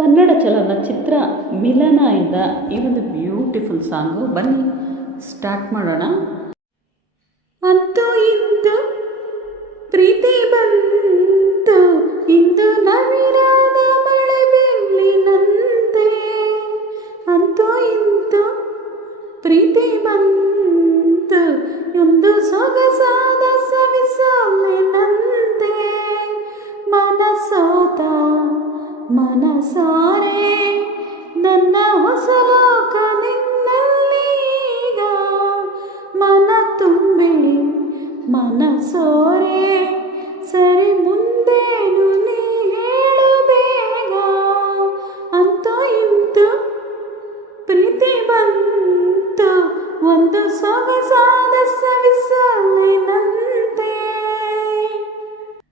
ಕನ್ನಡ ಚಲನಚಿತ್ರ ಮಿಲನ ಇಂದ ಈ ಒಂದು ಬ್ಯೂಟಿಫುಲ್ ಸಾಂಗು. ಬನ್ನಿ ಸ್ಟಾರ್ಟ್ ಮಾಡೋಣ. ಅಂತೂ ಇಂದು ಪ್ರೀತಿ ಬಂತು, ಇಂದು ನವಿರಾದ ಮಳೆ ಬೆಳ್ಳಿನಂತೆ. ಅಂತೂ ಇಂದು ಪ್ರೀತಿ ಬಂತು, ಒಂದು ಸೊಗಸಾದ ಸವಿಸಲಿನಂತೆ. ಮನಸೋತ ಮನಸಾರೆ ನನ್ನ ಹೊಸ ಲೋಕ ನಿನ್ನಲ್ಲೀಗ. ಮನ ತುಂಬಿ ಮನಸೋರೆ ಸರಿ ಮುಂದೇನು ನೀ ಹೇಳು ಬೇಗ. ಅಂತೂ ಇಂತು ಪ್ರೀತಿ ಬಂತು, ಒಂದು ಸೊಗಸಾದ ಸವಿಸಲಿನಂತೆ.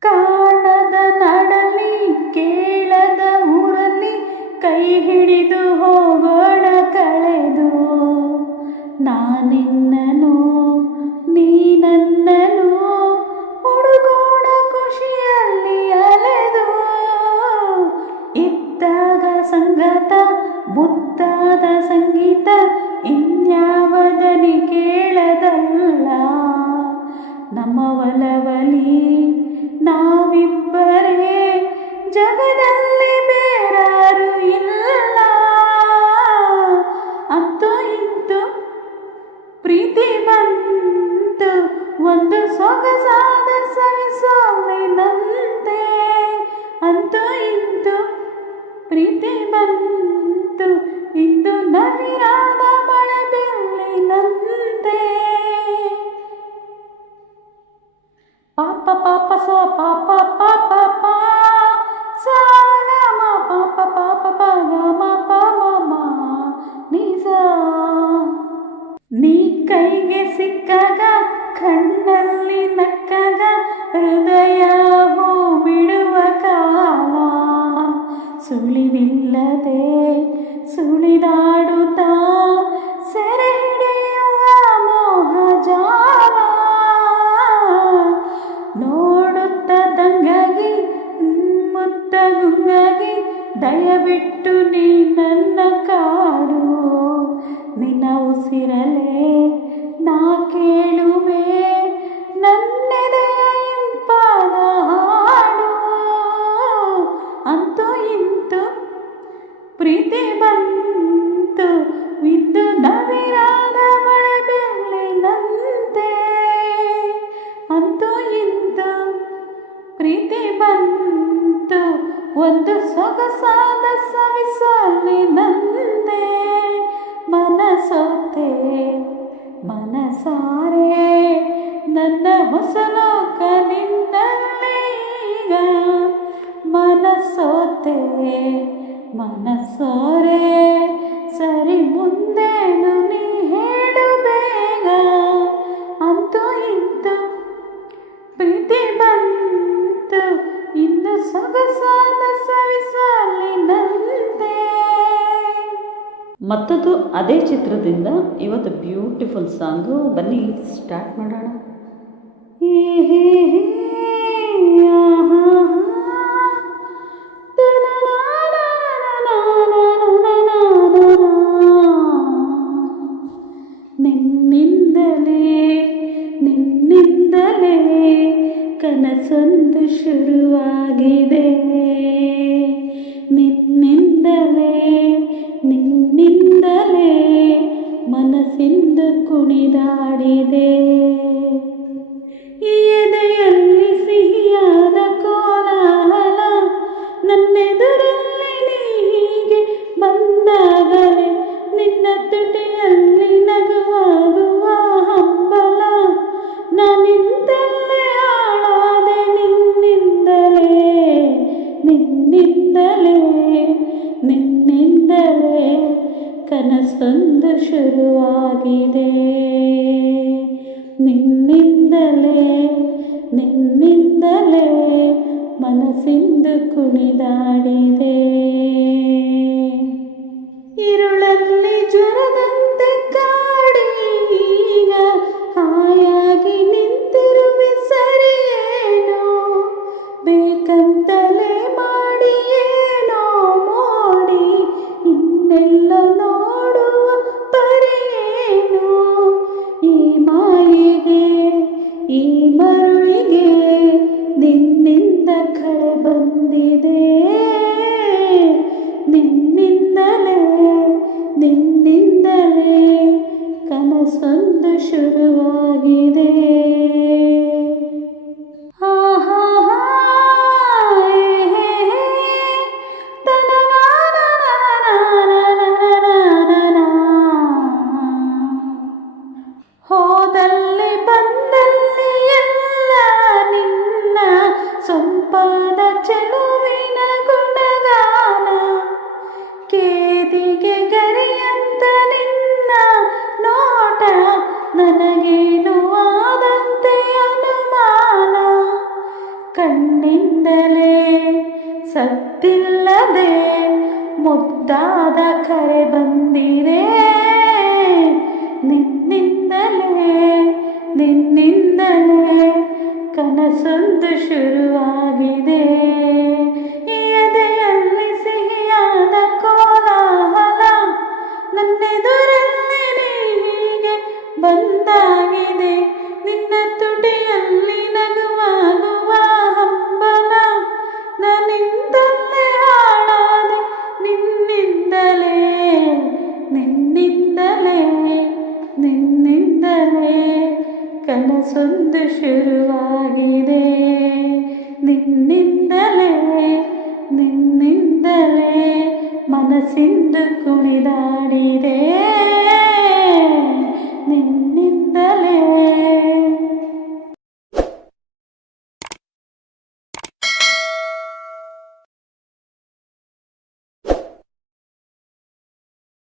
ಕಾಣದ ನಡಲಿ ಕೇಳದ ಊರಲ್ಲಿ ಕೈ ಹಿಡಿದು ಹೋಗೋಣ ಕಳೆದು. ನಾನಿನ್ನನು ನೀ ನನ್ನನು ಹುಡುಗೋಣ ಖುಷಿಯಲ್ಲಿ ಅಲೆದು. ಇದ್ದಾಗ ಸಂಗತ ಮುದ್ದಾದ ಸಂಗೀತ ಇನ್ಯಾವದನಿ ಕೇಳದಲ್ಲ. ನಮ್ಮ ಒಲವಲಿ ನಾವಿಬ್ಬರೇ, ಜಗದಲ್ಲಿ ಬೇರಾರು ಇಲ್ಲ. ಅಂತೂ ಇಂತು ಪ್ರೀತಿ ಬಂತು, ಒಂದು ಸೊಗಸಾದ ಸವಿಸಲಿನಂತೆ. ಅಂತೂ ಇಂತು ಪ್ರೀತಿ ಬಂತು, ಇಂದು ನವಿರಾದ ಮಳೆ ಬೆಳ್ಳಿನಂತೆ. ಪಾಪ ಪಾಪ ಸ ಪಾಪ ಪಾಪ ಪಾ ಸಾಲ ಮ ಪಾಪ ಪಾಪ ಪಗ ಮ ಪ ಮ ಮ ನಿಜ. ನೀ ಕೈಗೆ ಸಿಕ್ಕಾಗ ಕಣ್ಣಲ್ಲಿ ನಕ್ಕಾಗ ಹೃದಯ ಹೂ ಬಿಡುವ ಕಾಲ. ಸುಳಿವಿಲ್ಲದೆ ಸುಳಿದಾಡುತ್ತಾ ಸೆರೆ ಹಿಡಿಯುವ ಮೋಹ ಜಾಲ. ನೋಡುತ್ತದಂಗಾಗಿ ಮುತ್ತಗುಂಗಾಗಿ ದಯವಿಟ್ಟು ನೀ ನನ್ನ ಕಾಡು. ನಿನ್ನ ಉಸಿರಲೇ ನಾ ಕೇಳುವೆ ನನ್ನೆದೆಯ ಇಂಪಾದ ಹಾಡು. ಅಂತೂ ಇಂತು ಪ್ರೀತಿ ಬಂತು, ಇಂದು ನವಿರಾದ ಮಳೆ ಬೆಳ್ಳಿನಂತೆ. ಅಂತೂ ಇಂತು ಪ್ರೀತಿ ಬಂತು, ಒಂದು ಸೊಗಸಾದ ಸವಿಸಲಿನಂತೆ. ಮನಸೋತೆ ಮನಸಾರೆ ನನ್ನ ಹೊಸ ಲೋಕ ನಿನ್ನಲ್ಲೀಗ. ಮನಸೋತೆ ಮನಸೋರೆ ಸರಿ ಮುಂದೇನು ನೀ ಹೇಳು ಬೇಗ. ಅಂತೂ ಇಂತು ಪ್ರೀತಿ ಬಂತು, ಇನ್ನು ಸೊಗಸಾದ ಸವಿಸಲಿನಂತೆ. ಮತ್ತದು ಅದೇ ಚಿತ್ರದಿಂದ ಇವತ್ತು ಬ್ಯೂಟಿಫುಲ್ ಸಾಂಗು. ಬನ್ನಿ ಸ್ಟಾರ್ಟ್ ಮಾಡೋಣ. ನಿನ್ನಿಂದಲೇ ನಿನ್ನಿಂದಲೇ ಕನಸೊಂದು ಶುರುವಾಗಿದೆ. ನಿನ್ನಿಂದಲೇ ನಿನ್ನಿಂದಲೇ ಮನಸ್ಸಿಂದ ಕುಣಿದಾಡಿದೆ. ಈ ಎದೆಯಲ್ಲಿ ಸಿಹಿಯಾದ ಕೋಲಾಹಲ, ನನ್ನೆದುರಲ್ಲಿ ನೀ ಹೀಗೆ ಬಂದಾಗಲೇ ನಿನ್ನ ತುಟಿಯಲ್ಲಿ ನಗುವಾಗುವ ಹಂಬಲ. ನಾನಿಂದಲೇ ಹಾಳಾದೆ ನಿನ್ನಿಂದಲೇ ನಿನ್ನಿಂದಲೇ ನಿನ್ನಿಂದಲೇ ಕನಸೊಂದು ಶುರುವಾಗಿದೆ. ನಿನ್ನಿಂದಲೇ ನಿನ್ನಿಂದಲೇ ಮನಸ್ಸಿಂದ ಕುಣಿದಾಡಿದೆ. ഇരുളಲ್ಲಿ ಜ್ವರದಂತೆ ಕಾಡಿ ಈಗ ಹಾಯಾಗಿ ನಿಂತಿರುವೆ ಸರಿಯೇನೋ. ಬೇಕಂತಲೇ ಮಾಡಿ ಏನೋ ಮೋಡ ನನಗೇನು ಆದಂತೆ ಅನುಮಾನ, ಕಣ್ಣಿಂದಲೇ ಸತ್ತಿಲ್ಲದೆ ಮುದ್ದಾದ ಕರೆ ಬಂದಿದೆ, ನಿನ್ನಿಂದಲೇ ಕನಸೊಂದು ಶುರುವಾಗಿದೆ. ಎದೆಯಲ್ಲಿ ಸಿಹಿಯಾದ ಕೋಲಾಹಲ, ನನ್ನೆದುರಲ್ಲಿ ಹೀಗೆ ಬಂದಾಗಿದೆ. ನಿನ್ನ ತುಟಿಯಲ್ಲಿ ನಗುವಾಗುವ ಹಂಬಲ, ನನ್ನಿಂದಲೇ ಹಾಳಾದೆ, ನಿನ್ನಿಂದಲೇ ಕನಸೊಂದು ಶುರುವಾಗಿದೆ. ನಿನ್ನಿಂದಲೇ ಮನಸ್ಸಿಂದು ಕುಣಿದಾಡಿದೆ.